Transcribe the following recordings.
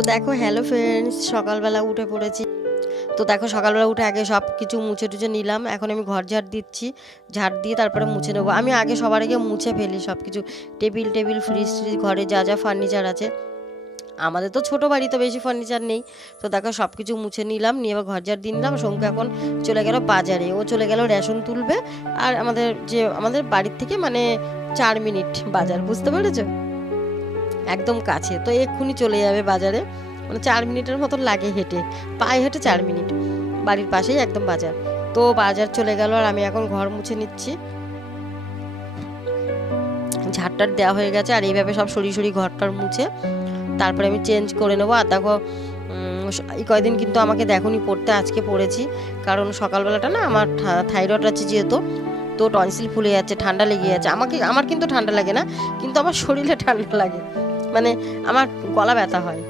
তো দেখো hello friends, সকালবেলা উঠে পড়েছি। তো দেখো সকালবেলা উঠে আগে সব কিছু মুছে টুছে নিলাম। এখন আমি ঘর ঝাড় দিচ্ছি, ঝাড় দিয়ে তারপরে মুছে নেবো। আমি আগে সবার আগে মুছে ফেলি সব কিছু, টেবিল ফ্রিজ ট্রিজ, ঘরে যা যা ফার্নিচার আছে। আমাদের তো ছোটো বাড়ি, তো বেশি ফার্নিচার নেই। তো দেখো সব কিছু মুছে নিলাম, নিয়ে এবার ঘর ঝাড় দিয়ে নিলাম। শঙ্কু এখন চলে গেল বাজারে, ও চলে গেল রেশন তুলবে। আর আমাদের বাড়ির থেকে মানে 4 মিনিট বাজার, বুঝতে পেরেছো, একদম কাছে। তো এক্ষুনি চলে যাবে বাজারে, মানে 4 মিনিটের মতন লাগে হেঁটে, পায়ে হেঁটে 4 মিনিট, বাড়ির পাশেই একদম বাজার। তো বাজার চলে গেল আর আমি এখন ঘর মুছে নিচ্ছি। ঝাড়টার দেওয়া হয়ে গেছে, আর এইভাবে সব সরি ঘরটার মুছে তারপরে আমি চেঞ্জ করে নেবো। আর দেখো এই কয়দিন কিন্তু আমাকে দেখোনি পড়তে, আজকে পড়েছি। কারণ সকালবেলাটা না আমার থাইরয়েড আছে যেহেতু, তো টনসিল ফুলে যাচ্ছে, ঠান্ডা লেগে যাচ্ছে। আমার কিন্তু ঠান্ডা লাগে না, কিন্তু আমার শরীরে ঠান্ডা লাগে, মানে আমার গলা ব্যথা হয়।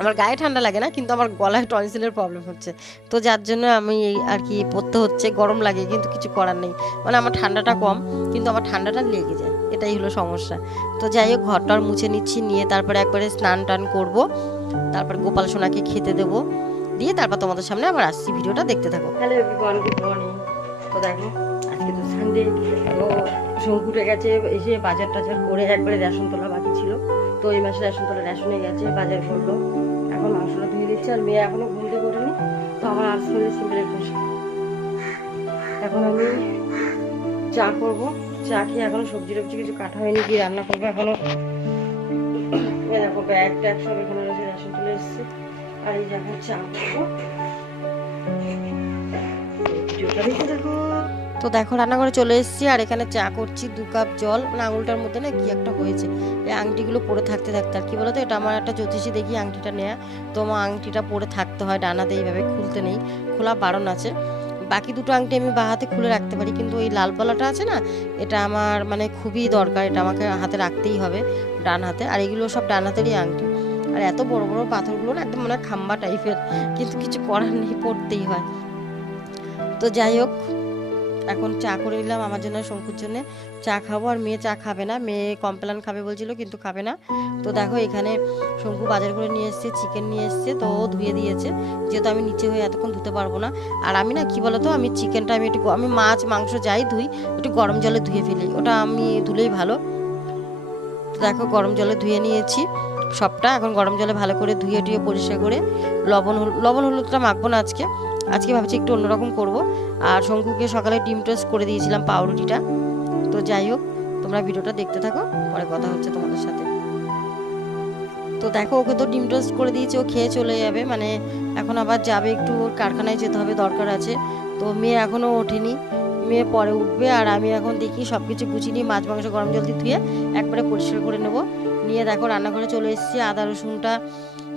আমার গায়ে ঠান্ডা লাগে না, কিন্তু আমার গলায় টনসিলের প্রবলেম হচ্ছে। তো যার জন্য আমি এই আর কি পড়তে হচ্ছে। গরম লাগে কিন্তু কিছু করার নেই, মানে আমার ঠান্ডাটা কম কিন্তু আমার ঠান্ডাটা লেগে যায়, এটাই হলো সমস্যা। তো যাই হোক ঘরটার মুছে নিচ্ছি, নিয়ে তারপরে একবারে স্নান টান করবো, তারপর গোপাল সোনাকে খেতে দেবো, দিয়ে তারপর তোমাদের সামনে আবার আসছি, ভিডিওটা দেখতে থাকো। Hello everyone, good morning. তো দেখো আজকে তো সানডে, তো শঙ্কু উঠে গেছে, এসে বাজার টাজার করে একবারে রেশন তোলা বাকি ছিল। তো এই মাসে রেশন তোলা রেশনে গেছে, বাজার করলো। এখন মাংসটা ধুয়ে দিচ্ছে, আর মেয়ে এখনো ঘুমতে করেনি। তো আমার আজ সিম্পল একটু এখন আমি চা করবো। চা খেয়ে এখনো সবজি টবজি কিছু কাটা হয়নি, দিয়ে রান্না করবো এখনো। দেখো ব্যাগ ট্যাগ সব এখানে রয়েছে, রেশন চলে এসছে। আর এই দেখো চা করবো, ভিডিওটা দেখে দেখো। তো দেখো রান্নাঘরে চলে এসেছি, আর এখানে চা করছি। 2 কাপ জল, মানে আঙুলটার মধ্যে না কি একটা হয়েছে, এই আংটিগুলো পরে থাকতে আর কি বলতো, এটা আমার একটা জ্যোতিষী দেখি আংটিটা নেয়া। তো আমার আংটিটা পরে থাকতে হয় ডানাতে, এইভাবে খুলতে নেই, খোলা বারণ আছে। বাকি দুটো আংটি আমি বা হাতে খুলে রাখতে পারি, কিন্তু ওই লাল পালাটা আছে না, এটা আমার মানে খুবই দরকার, এটা আমাকে হাতে রাখতেই হবে, ডান হাতে। আর এগুলো সব ডান হাতেরই আংটি। আর এত বড় বড় পাথরগুলো না একদম মনে হয় খাম্বা টাইপের, কিন্তু কিছু করার নেই, পড়তেই হয়। তো যাই হোক এখন চা করে নিলাম আমার জন্য, শঙ্কুর জন্য চা খাবো। আর মেয়ে চা খাবে না, মেয়ে কমপ্লেন খাবে বলছিল কিন্তু খাবে না। তো দেখো এখানে শঙ্কু বাজার করে নিয়ে এসছে, চিকেন নিয়ে এসছে, তো ও ধুয়ে দিয়েছে, যেহেতু আমি নিচে হয়ে এতক্ষণ ধুতে পারবো না। আর আমি না কি বলতো, আমি চিকেনটা আমি মাছ মাংস যাই ধুই, একটু গরম জলে ধুয়ে ফেলি, ওটা আমি ধুলেই ভালো। তো দেখো গরম জলে ধুয়ে নিয়েছি সবটা, এখন গরম জলে ভালো করে ধুয়ে টুয়ে পরিষ্কার করে লবণ হলুদটা মাখবো না আজকে ভাবছি একটু অন্যরকম করব। আর শঙ্কুকে সকালে ডিম টোস্ট করে দিয়েছিলাম, পাউরুটিটা। তো যাই হোক তোমরা ভিডিওটা দেখতে থাকো, পরে কথা হচ্ছে তোমাদের সাথে। তো দেখো ওকে তো ডিম টোস্ট করে দিয়েছি, ও খেয়ে চলে যাবে, মানে এখন আবার যাবে, একটু ওর কারখানায় যেতে হবে, দরকার আছে। তো মেয়ে এখনও ওঠেনি, মেয়ে পরে উঠবে। আর আমি এখন দেখি সব কিছু গুছিয়ে নিয়ে মাছ মাংস গরম জল দিয়ে ধুয়ে একবারে পরিষ্কার করে নেবো। নিয়ে দেখো রান্নাঘরে চলে এসেছি, আদা রসুনটা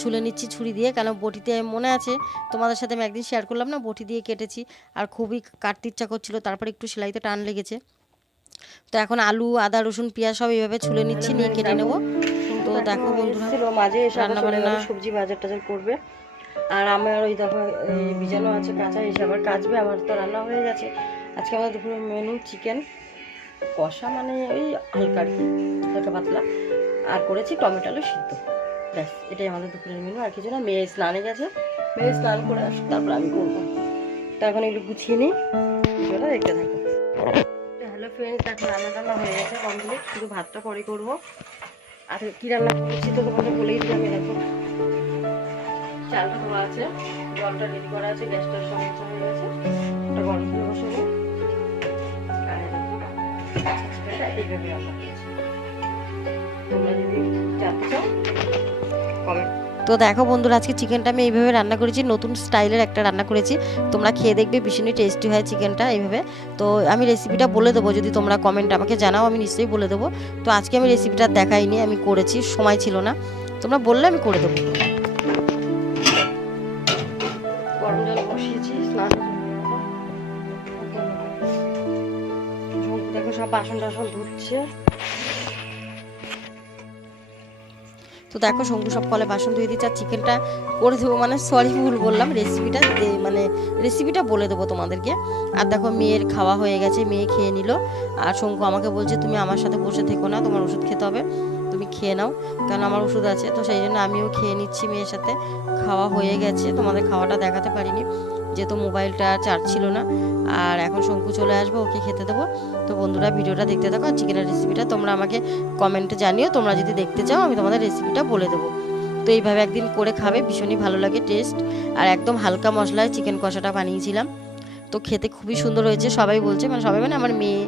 ছুলে নিচ্ছি ছুরি দিয়ে, কেন বটিতে মনে আছে তোমাদের সাথে আমি একদিন শেয়ার করলাম না, বটি দিয়ে কেটেছি, আর খুবই কাটতে ইচ্ছা করছিল, তারপরে একটু সেলাইতে টান লেগেছে। তো এখন আলু আদা রসুন পেঁয়াজ সব এইভাবে ছুলে নিচ্ছি, নিয়ে কেটে নেবো। তো দেখো বন্ধুরা মাঝে রান্না বান্না সবজি বাজার টাজার করবে, আর আমার ওই দেখো ভিজানো আছে কাঁচা, এসে আবার কাচবে। আমার তো রান্না হয়ে গেছে। আজকে আমাদের দুপুরের মেনু চিকেন কষা, মানে ওই হালকা আর কি, হালকা পাতলা, আর করেছি টমেটো আলু সিদ্ধ, ব্যাস এটাই আমাদের দুপুরের মেনু, আর কিছু না। মেয়ে স্নানে গেছে, মেয়ে স্নান করে আসুক, তারপর আমি করবো। তো এখন এগুলো গুছিয়ে নিই, ভিডিওটা দেখতে থাকো। হ্যালো ফ্রেন্ডস, এখন রান্না টান্না হয়ে গেছে কমপ্লিট, শুধু ভাতটা পরে করবো। আর কী রান্না করছি তো তোমাদের বলেই দিই। আমি দেখো চালটা ধোয়া আছে, জলটা রেডি করা আছে, গ্যাসটার সমস্যা হয়ে গেছে, ওটা গরম করে বসাবো। এইভাবে রান্না করেছি, তোমরা যদি জানতে চাও কমেন্ট। তো দেখো বন্ধুরা আজকে চিকেনটা আমি এইভাবে রান্না করেছি, নতুন স্টাইলের একটা রান্না করেছি, তোমরা খেয়ে দেখবে, ভীষণই টেস্টি হয় চিকেনটা এইভাবে। তো আমি রেসিপিটা বলে দেবো, যদি তোমরা কমেন্ট আমাকে জানাও আমি নিশ্চয়ই বলে দেবো। তো আজকে আমি রেসিপিটা দেখাইনি, আমি করেছি, সময় ছিল না, তোমরা বললে আমি করে দেবো। গরম জল বসিয়েছি, স্নান দেখো সব বাসন টাসন ধুচ্ছে। তো দেখো শঙ্কু সব কলে বাসন ধুয়ে দিচ্ছে, আর চিকেনটা করে দেবো, মানে সরি ভুল বললাম, রেসিপিটা বলে দেবো তোমাদেরকে। আর দেখো মেয়ের খাওয়া হয়ে গেছে, মেয়ে খেয়ে নিল। আর শঙ্কু আমাকে বলছে তুমি আমার সাথে বসে থেকো না, তোমার ওষুধ খেতে হবে। তো তুমি খেয়ে নাও, কারণ আমার ওষুধ আছে। তো সেই জন্য আমিও খেয়ে নিচ্ছি মেয়ের সাথে। খাওয়া হয়ে গেছে, তোমাদের খাওয়াটা দেখাতে পারিনি যেহেতু মোবাইলটা চার্জ ছিল না। আর এখন শঙ্কু চলে আসবো, ওকে খেতে দেবো। তো বন্ধুরা ভিডিওটা দেখতে থাকো, আর চিকেনের রেসিপিটা তোমরা আমাকে কমেন্টে জানিও, তোমরা যদি দেখতে চাও আমি তোমাদের রেসিপিটা বলে দেবো। তো এইভাবে একদিন করে খাবে, ভীষণই ভালো লাগে টেস্ট। আর একদম হালকা মশলায় চিকেন কষাটা বানিয়েছিলাম, তো খেতে খুবই সুন্দর হয়েছে। সবাই বলছে, মানে সবাই মানে আমার মেয়ে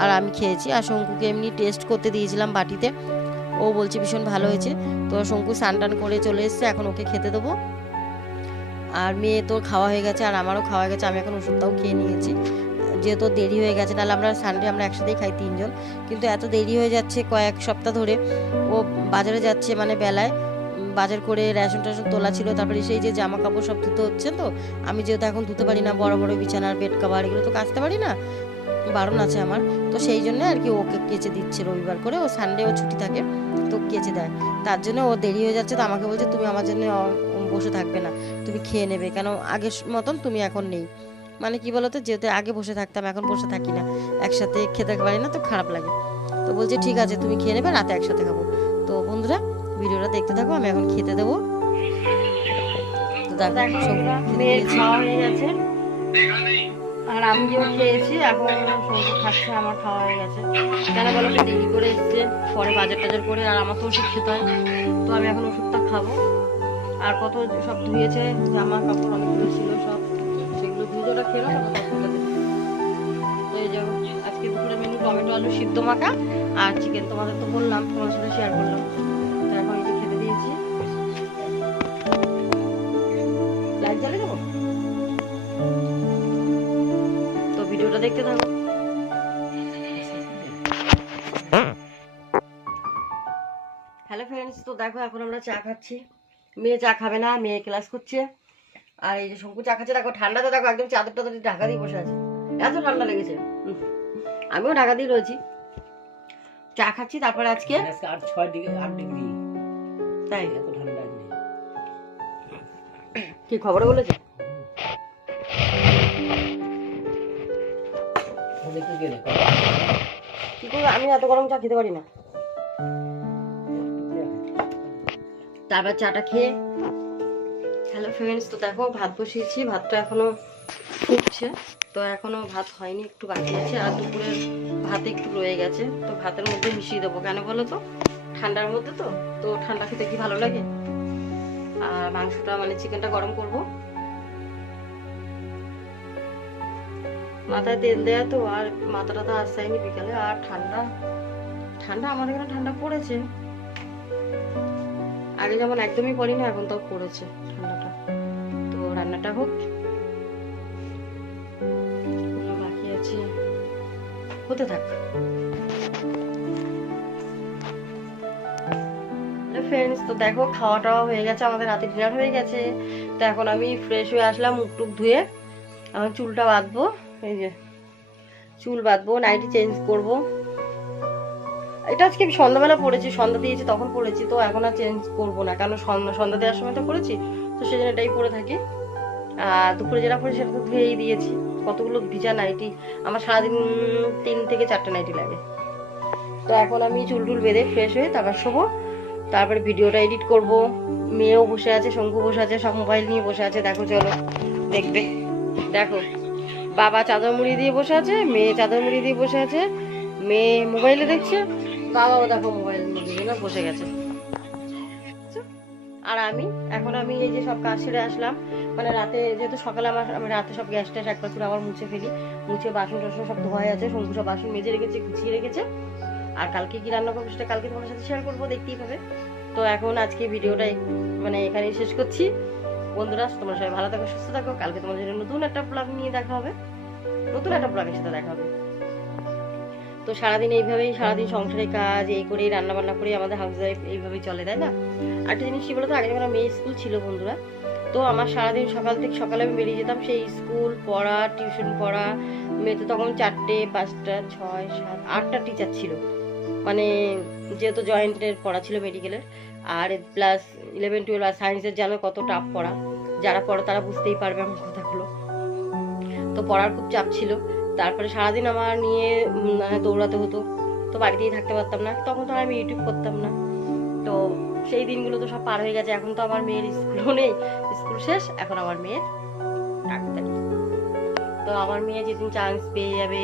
আর আমি খেয়েছি, আর শঙ্কুকে এমনি টেস্ট করতে দিয়েছিলাম বাটিতে, ও বলছে ভীষণ ভালো হয়েছে। তো শঙ্কু স্নান টান করে চলে এসছে, এখন ওকে খেতে দেবো। আর মেয়ে তো খাওয়া হয়ে গেছে, আর আমারও খাওয়া হয়ে গেছে। আমি এখন ওষুধটাও খেয়ে নিয়েছি, যেহেতু দেরি হয়ে গেছে। নাহলে আমরা সানডে আমরা একসাথেই খাই 3 জন, কিন্তু এত দেরি হয়ে যাচ্ছে কয়েক সপ্তাহ ধরে। ও বাজারে যাচ্ছে মানে বেলায় বাজার করে রেশন টেশন তোলা ছিল, তারপরে সেই যে জামা কাপড় সব ধুতে হচ্ছে। তো আমি যেহেতু এখন ধুতে পারি না, বড় বড় বিছানার বেড কভার এগুলো তো কাচতে পারি না, বারণ আছে আমার। তো সেই জন্য আর কি ওকে কেচে দিচ্ছে রবিবার করে, ও সানডে ও ছুটি থাকে তো কেচে দেয়। তার জন্য ও দেরি হয়ে যাচ্ছে। তো আমাকে বলছে তুমি আমার জন্য বসে থাকবে না, তুমি খেয়ে নেবে, কেন আগের মতন তুমি এখন নেই। মানে কি বলতো, যেহেতু আগে বসে থাকতাম এখন বসে থাকি না, একসাথে খেতে পারি না, তো খারাপ লাগে। তো বলছে ঠিক আছে তুমি খেয়ে নেবে, রাতে একসাথে খাবো। তো বন্ধুরা ভিডিওটা দেখতে থাকো, আমি এখন খেতে দেবো। তো দেখো মেয়ের খাওয়া হয়ে গেছে, আর আমি যেও খেয়েছি, এখন সঙ্গে খাচ্ছে। আমার খাওয়া হয়ে গেছে, কেন বলো তো দেরি করে এসছে, পরে বাজার টাজার করে, আর আমার তো ওষুধ খেতে হয়। তো আমি এখন ওষুধটা খাবো। আর কত সব ধুয়েছে জামা কাপড় অনেকগুলো ছিল, সব সেগুলো ধুয়ে খেয়ে নাও। তো এই যে আজকে দুপুরে মেনু টমেটো আলু সিদ্ধ মাখা আর চিকেন, তোমাদের তো বললাম, তোমার সাথে শেয়ার করলাম। তো এখন এই যে খেতে দিয়েছি, লাইট জ্বালিয়ে দেবো। তো ভিডিওটা দেখতে থাকো। হ্যালো ফ্রেন্ডস, তো দেখো এখন আমরা চা খাচ্ছি। মেয়ে চা খাবে না, মেয়ে ক্লাস করছে। আর এই যে শঙ্কু চা খাচ্ছে। দেখো ঠান্ডাতে, দেখো একদম চাদর টাদর ঢাকা দিয়ে বসে আছে, এত ঠান্ডা লেগেছে। আমিও ঢাকা দিয়ে রয়েছি, চা খাচ্ছি। তারপরে আজকে 8 ডিগ্রি, তাই এত ঠান্ডা কি খবরে বলেছে? কি করবো, আমি এত গরম চা খেতে পারি না। তারপর চাটা খেয়ে, হ্যালো ফ্রেন্ডস, তো দেখো ভাত বসিয়েছি, ভাতটা এখনো ফুটছে। তো এখনো ভাত হয়নি, একটু বাকি আছে। আর দুপুরের ভাত একটু রয়ে গেছে, তো ভাতের মধ্যে মিশিয়ে দেবো। কেন বলো তো, ঠান্ডার মধ্যে তো তো ঠান্ডা খেতে কি ভালো লাগে। আর মাংসটা মানে চিকেনটা গরম করব, মাথায় তেল দেয়া তো, আর মাথাটা তো আসায়নি বিকালে। আর ঠান্ডা ঠান্ডা আমাদের এখানে ঠান্ডা পড়েছে, আগে যেমন একদমই পড়ি না, এখন তো পড়েছে ঠান্ডাটা। তো রান্নাটা হোক, বাকি আছে, হতে থাক। ফ্রেন্ডস, তো দেখো খাওয়া টাওয়া হয়ে গেছে, আমাদের রাতে ডিনার হয়ে গেছে। তো এখন আমি ফ্রেশ হয়ে আসলাম, মুখ টুক ধুয়ে এখন চুলটা বাঁধবো। এই যে চুল বাঁধবো, নাইটি চেঞ্জ করব। এটা আজকে আমি সন্ধ্যাবেলা পড়েছি, সন্ধ্যা দিয়েছি তখন পড়েছি। তো এখন আর চেঞ্জ করবো না, কারণ সন্ধ্যা দেওয়ার সময় তো পড়েছি, তো সেই জন্য এটাই পরে থাকি। আর দুপুরে যেটা পড়ি সেটা তো ধুয়েই দিয়েছি। কতগুলো ভিজা নাইটি, আমার সারাদিন 3 থেকে 4টা নাইটি লাগে। তো এখন আমি চুল টুল বেঁধে ফ্রেশ হয়ে তারপর শোবো, তারপরে ভিডিওটা এডিট করব। মেয়েও বসে আছে, শঙ্কু বসে আছে, সব মোবাইল নিয়ে বসে আছে। দেখো চলো দেখবে, দেখো বাবা চাদর মুড়ি দিয়ে বসে আছে, মেয়ে চাদর মুড়ি দিয়ে বসে আছে, মেয়ে মোবাইলে দেখছে, বাবাও দেখো মোবাইল নিয়ে বসে গেছে। আর আমি এই যে সব কাজ সেরে আসলাম, মানে রাতে যেহেতু সকালে আমি রাতে সব গ্যাস ট্যাস একবার করে আবার মুছে ফেলি, মুছে বাসন টাসন সব ধোয়া আছে। শঙ্কু সব বাসন মেজে রেখেছে, গুছিয়ে রেখেছে। আর কালকে কি রান্না করবো সেটা কালকে তোমার সাথে শেয়ার করবো, দেখতেই পাবে। তো এখন আজকে ভিডিওটা মানে এখানেই শেষ করছি। বন্ধুরা তোমরা সবাই ভালো থাকো, সুস্থ থাকো। কালকে তোমাদের জন্য নতুন একটা ব্লগ নিয়ে দেখা হবে, নতুন একটা ব্লগের সাথে দেখা হবে। তো সারাদিন এইভাবেই, সারাদিন সংসারের কাজ এই করেই, রান্না বান্না করেই আমাদের হাউস ওয়াইফ এইভাবেই চলে, তাই না? একটা জিনিস কি বলতো, আগে যখন মেয়ে স্কুল ছিল বন্ধুরা, তো আমার সারাদিন সকালে আমি বেরিয়ে যেতাম, সেই স্কুল পড়া, টিউশন পড়া। মেয়ে তো তখন 4টে 5টা 6 7 8টা টিচার ছিল, মানে যেহেতু জয়েন্টের পড়া ছিল মেডিকেলের, আর প্লাস 11 12 আর সায়েন্সের জানো কত টাফ পড়া, যারা পড়ে তারা বুঝতেই পারবে আমার কথাগুলো। তো পড়ার খুব চাপ ছিল। তারপরে সারাদিন আমার নিয়ে দৌড়াতে হতো, তো বাড়িতেই থাকতে পারতাম না। তখন তো আমি ইউটিউব করতাম না, তো সেই দিনগুলো তো সব পার হয়ে গেছে, এখন তো আমার মেয়ের স্কুলও নেই, স্কুল শেষ, এখন আমার মেয়ের ডাক্তারি। তো আমার মেয়ে যেদিন চান্স পেয়ে যাবে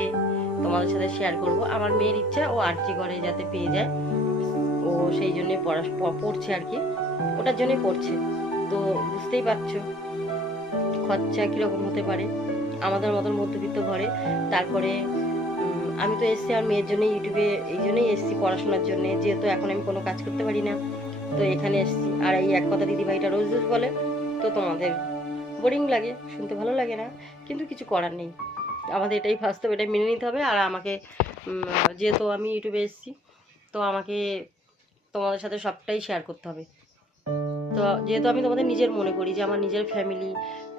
তোমাদের সাথে শেয়ার করব। আমার মেয়ের ইচ্ছা ও আরজি করে যাতে পেয়ে যায়, ও সেই জন্যে পড়ছে আর কি, ওটার জন্যই পড়ছে। তো বুঝতেই পারছো খরচা কীরকম হতে পারে আমাদের মতন মধ্যবিত্ত ঘরে। তারপরে আমি তো এসছি আমার মেয়ের জন্য ইউটিউবে, এই জন্যই এসছি পড়াশোনার জন্য, যেহেতু এখন আমি কোনো কাজ করতে পারি না, তো এখানে এসছি। আর এই এক কথা দিদিভাইটা রোজ রোজ বলে, তো তোমাদের বোরিং লাগে, শুনতে ভালো লাগে না, কিন্তু কিছু করার নেই, আমাদের এটাই বাস্তব, এটাই মেনে নিতে হবে। আর আমাকে যেহেতু আমি ইউটিউবে এসেছি, তো আমাকে তোমাদের সাথে সবটাই শেয়ার করতে হবে। তো যেহেতু আমি তোমাদের নিজের মনে করি, যে আমার নিজের ফ্যামিলি,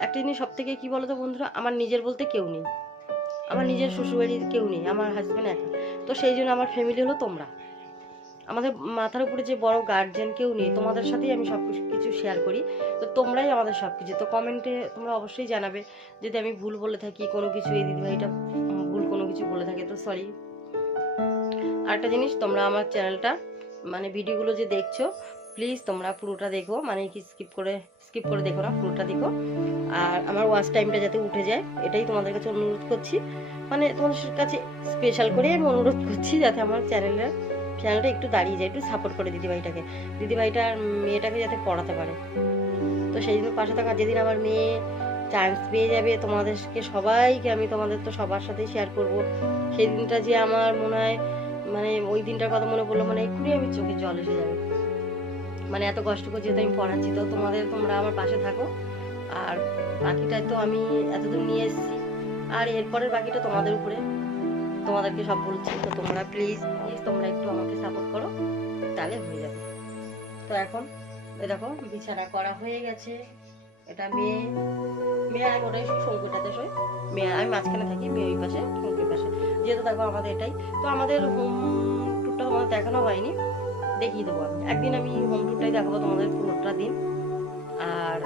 একটা জিনিস সব থেকে কী বলো তো বন্ধুরা, আমার নিজের বলতে কেউ নেই, আমার নিজের শ্বশুরবাড়ির কেউ নেই, আমার হাজব্যান্ড একা। তো সেই জন্য আমার ফ্যামিলি হলো তোমরা, আমাদের মাথার উপরে যে বড় গার্জেন কেউ নেই, তোমাদের সাথেই আমি সব কিছু শেয়ার করি। তো তোমরাই আমাদের সব কিছু। তো কমেন্টে তোমরা অবশ্যই জানাবে যদি আমি ভুল বলে থাকি কোনো কিছু, এই দিদিভাইটা ভুল কোনো কিছু বলে থাকে তো সরি। আরেকটা জিনিস, তোমরা আমার চ্যানেলটা মানে ভিডিওগুলো যে দেখছো, প্লিজ তোমরা পুরোটা দেখো, মানে কি স্কিপ করে দেখো না, পুরোটা দেখো। আর আমার ওয়াচ টাইমটা যাতে উঠে যায়, এটাই তোমাদের কাছে অনুরোধ করছি, মানে তোমাদের কাছে স্পেশাল করে আমি অনুরোধ করছি, যাতে আমার চ্যানেলটা একটু দাঁড়িয়ে যায়, একটু সাপোর্ট করে দিদিভাইটার মেয়েটাকে যাতে পড়াতে পারে। তো সেই জন্য পাশে থাকা, যেদিন আমার মেয়ে চান্স পেয়ে যাবে, তোমাদেরকে সবাইকে আমি তোমাদের তো সবার সাথেই শেয়ার করব। সেই দিনটা যে আমার মনে হয়, মানে ওই দিনটার কথা মনে পড়লো, মানে এক্ষুনি আমি চোখে জল এসে যাবে, মানে এত কষ্ট করে যেহেতু আমি পড়াচ্ছি। তো তোমরা আমার পাশে থাকো, আর বাকিটা তো আমি এতদূর নিয়ে এসেছি, আর এরপরের বাকিটা তোমাদের উপরে, তোমাদেরকে সব বলছি। তো তোমরা প্লিজ তোমরা একটু আমাকে সাপোর্ট করো, তাহলে হয়ে যাবে। তো এখন দেখো বিছানা করা হয়ে গেছে, এটা মেয়ে আমি ওটাই শঙ্কুটাতে শোয়, মেয়ে আমি মাঝখানে থাকি, মেয়ে ওই পাশে শঙ্কুর পাশে। যেহেতু দেখো আমাদের এটাই তো, আমাদের হোম টুরটা আমাদের দেখানো হয়নি, দেখিয়ে দেবো আমি একদিন, আমি হোম টুরটাই দেখাবো তোমাদের পুরোটা দিন। আর